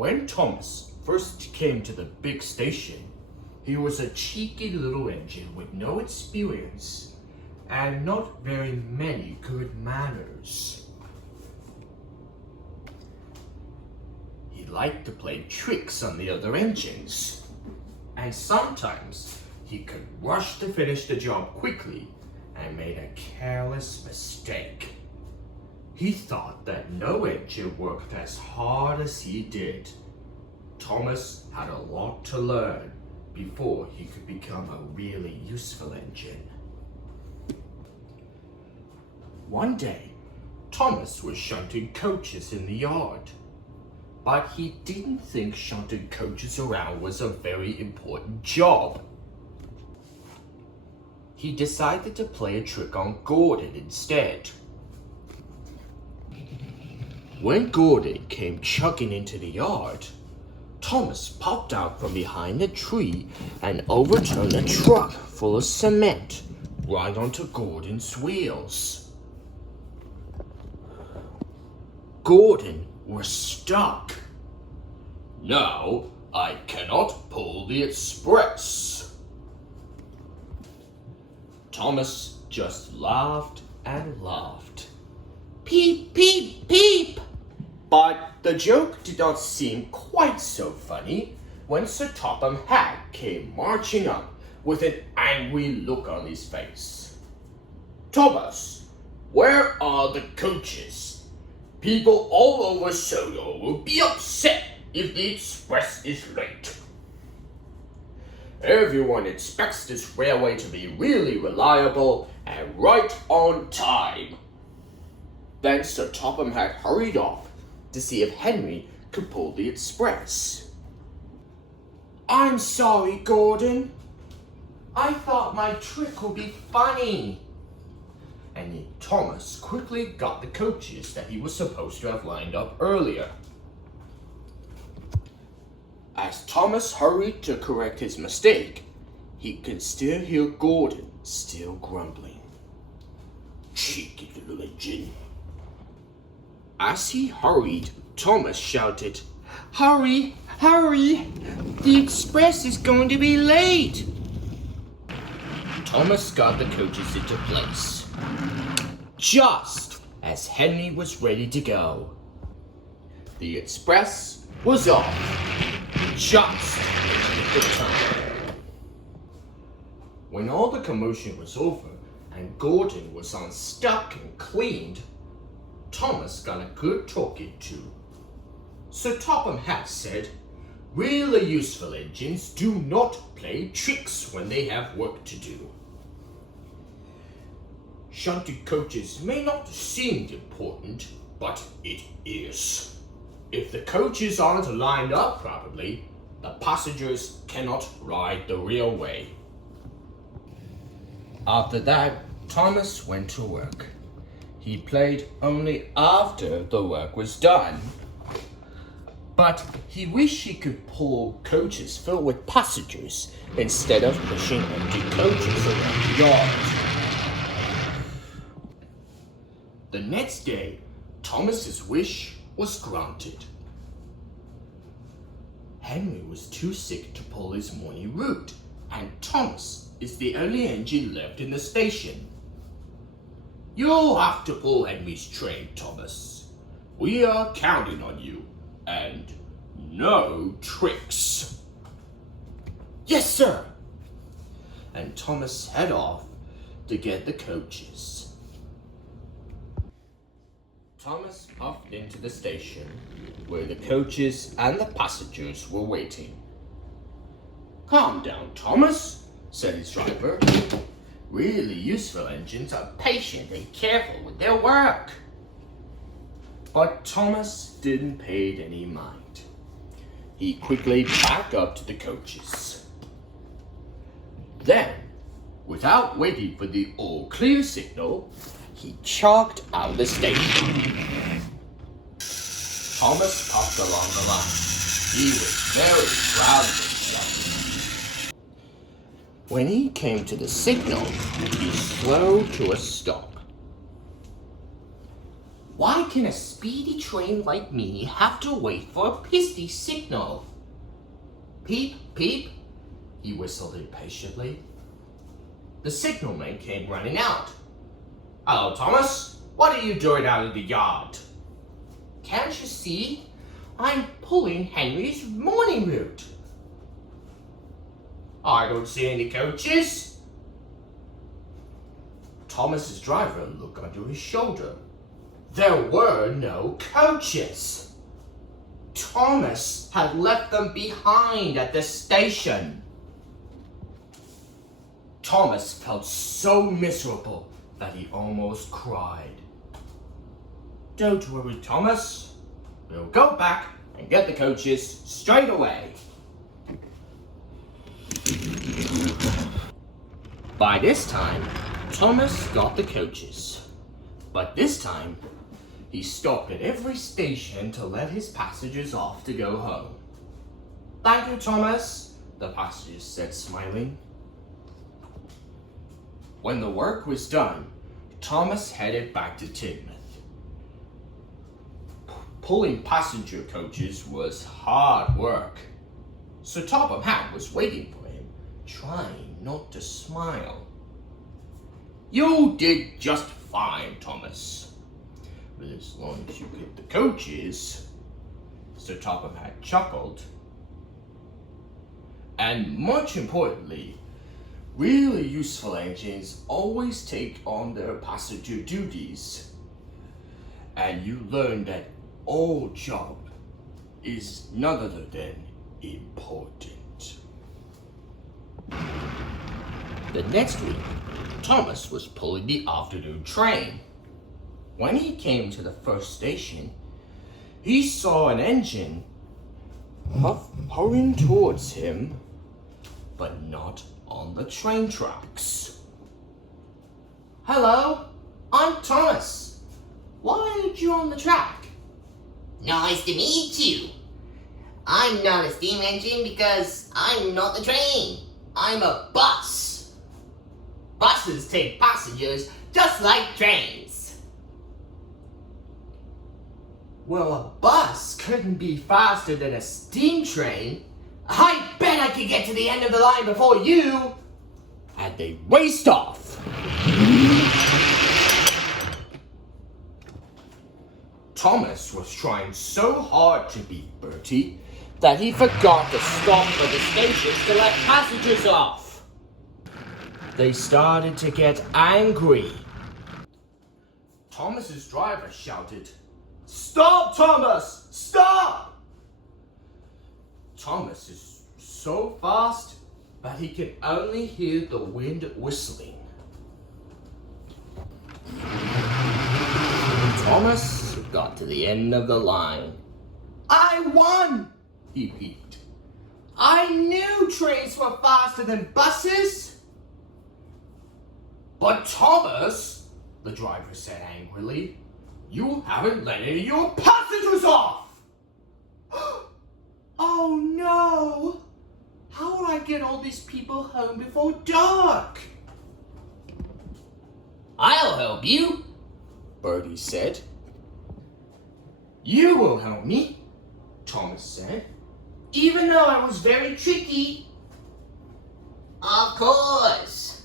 When Thomas first came to the big station, he was a cheeky little engine with no experience and not very many good manners. He liked to play tricks on the other engines, and sometimes he could rush to finish the job quickly and made a careless mistake. He thought that no engine worked as hard as he did. Thomas had a lot to learn before he could become a really useful engine. One day, Thomas was shunting coaches in the yard, but he didn't think shunting coaches around was a very important job. He decided to play a trick on Gordon instead. When Gordon came chugging into the yard, Thomas popped out from behind a tree and overturned a truck full of cement right onto Gordon's wheels. Gordon was stuck. "Now I cannot pull the express." Thomas just laughed and laughed. "Peep, peep, peep!" But the joke did not seem quite so funny when Sir Topham Hatt came marching up with an angry look on his face. "Thomas, where are the coaches? People all over Soho will be upset if the express is late. Everyone expects this railway to be really reliable and right on time." Then Sir Topham Hatt hurried off to see if Henry could pull the express. "I'm sorry, Gordon. I thought my trick would be funny." And Thomas quickly got the coaches that he was supposed to have lined up earlier. As Thomas hurried to correct his mistake, he could still hear Gordon still grumbling. "Cheeky little engine." As he hurried, Thomas shouted, "Hurry, hurry! The express is going to be late!" Thomas got the coaches into place, just as Henry was ready to go. The express was off, just in the time. When all the commotion was over and Gordon was unstuck and cleaned, Thomas got a good talking to. Sir Topham Hatt said, "Really useful engines do not play tricks when they have work to do. Shunting coaches may not seem important, but it is. If the coaches aren't lined up properly, the passengers cannot ride the railway." After that, Thomas went to work. He played only after the work was done. But he wished he could pull coaches filled with passengers instead of pushing empty coaches around the yard. The next day, Thomas's wish was granted. Henry was too sick to pull his morning route, and Thomas is the only engine left in the station. "You'll have to pull Henry's train, Thomas. We are counting on you, and no tricks." "Yes, sir." And Thomas headed off to get the coaches. Thomas puffed into the station where the coaches and the passengers were waiting. "Calm down, Thomas," said his driver. "Really useful engines are patient and careful with their work." But Thomas didn't pay it any mind. He quickly backed up to the coaches. Then, without waiting for the all clear signal, he chalked out the station. Thomas puffed along the line. He was very proud of himself. When he came to the signal, he slowed to a stop. Why can a speedy train like me have to wait for a pisty signal? Peep, peep, he whistled impatiently. The signalman came running out. Hello, Thomas. What are you doing out in the yard? Can't you see? I'm pulling Henry's morning route. I don't see any coaches. Thomas's driver looked under his shoulder. There were no coaches. Thomas had left them behind at the station. Thomas felt so miserable that he almost cried. Don't worry, Thomas. We'll go back and get the coaches straight away. By this time, Thomas got the coaches. But this time, he stopped at every station to let his passengers off to go home. Thank you, Thomas, the passengers said, smiling. When the work was done, Thomas headed back to Tidmouth. Pulling passenger coaches was hard work, so Topham Hatt was waiting for him, trying not to smile. You did just fine, Thomas, but as long as you get the coaches, Sir Topham Hatt chuckled. And much importantly, really useful engines always take on their passenger duties. And you learn that all job is none other than important. The next week, Thomas was pulling the afternoon train. When he came to the first station, he saw an engine hurrying towards him, but not on the train tracks. Hello, I'm Thomas. Why aren't you on the track? Nice to meet you. I'm not a steam engine because I'm not the train. I'm a bus. Buses take passengers just like trains. Well, a bus couldn't be faster than a steam train. I bet I could get to the end of the line before you. And they raced off. Thomas was trying so hard to beat Bertie that he forgot to stop at the stations to let passengers off. They started to get angry. Thomas's driver shouted, "Stop, Thomas! Stop!" Thomas is so fast that he could only hear the wind whistling. Thomas got to the end of the line. I won, he peeped. I knew trains were faster than buses. But Thomas, the driver said angrily, you haven't let any of your passengers off. Oh no! How will I get all these people home before dark? I'll help you, Bertie said. You will help me, Thomas said, even though I was very tricky. Of course.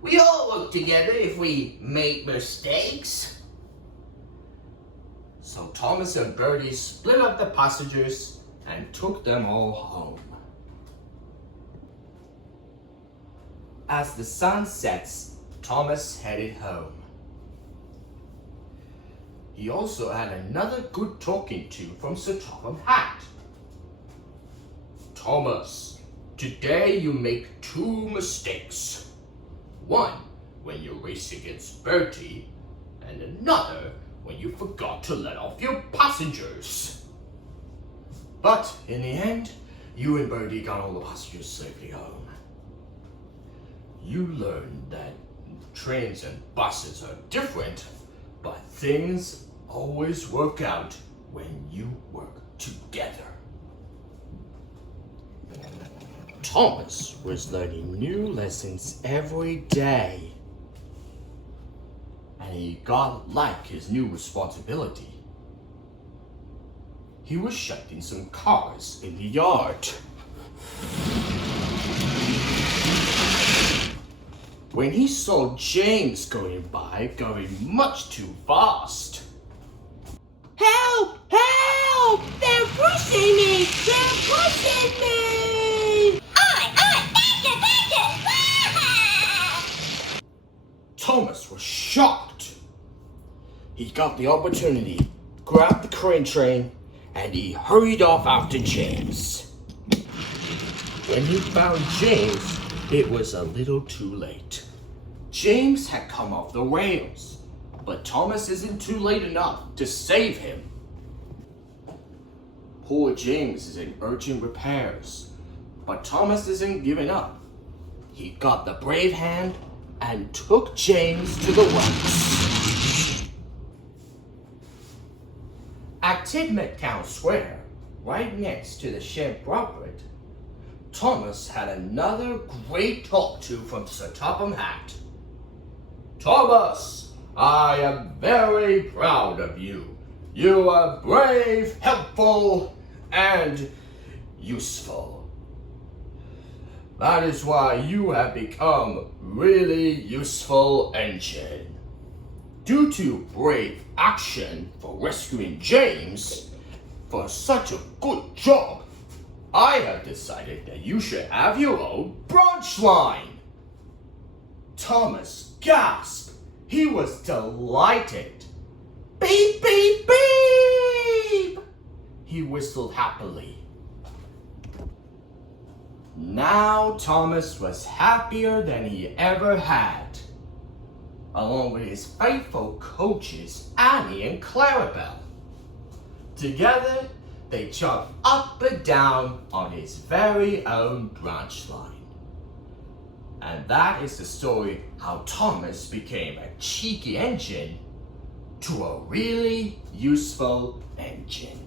We all work together if we make mistakes. So Thomas and Bertie split up the passengers and took them all home. As the sun sets, Thomas headed home. He also had another good talking to from Sir Topham Hatt. Thomas, today you make 2 mistakes. One when you race against Bertie, and another when you forgot to let off your passengers. But in the end, you and Bertie got all the passengers safely home. You learned that trains and buses are different, but things always work out when you work together. Thomas was learning new lessons every day. And he got like his new responsibility. He was shunting some cars in the yard. When he saw James going by, going much too fast. Help! Help! They're pushing me! They're pushing me! Thomas was shocked. He got the opportunity, grabbed the crane train, and he hurried off after James. When he found James, it was a little too late. James had come off the rails, but Thomas isn't too late enough to save him. Poor James is in urgent repairs, but Thomas isn't giving up. He got the brave hand and took James to the works. At Tidmouth Town Square, right next to the shed Broadwood, Thomas had another great talk-to from Sir Topham Hatt. Thomas, I am very proud of you. You are brave, helpful, and useful. That is why you have become really useful engine. Due to brave action for rescuing James, for such a good job, I have decided that you should have your own branch line. Thomas gasped. He was delighted. Beep, beep, beep! He whistled happily. Now Thomas was happier than he ever had, along with his faithful coaches Annie and Clarabelle. Together, they jumped up and down on his very own branch line. And that is the story how Thomas became a cheeky engine to a really useful engine.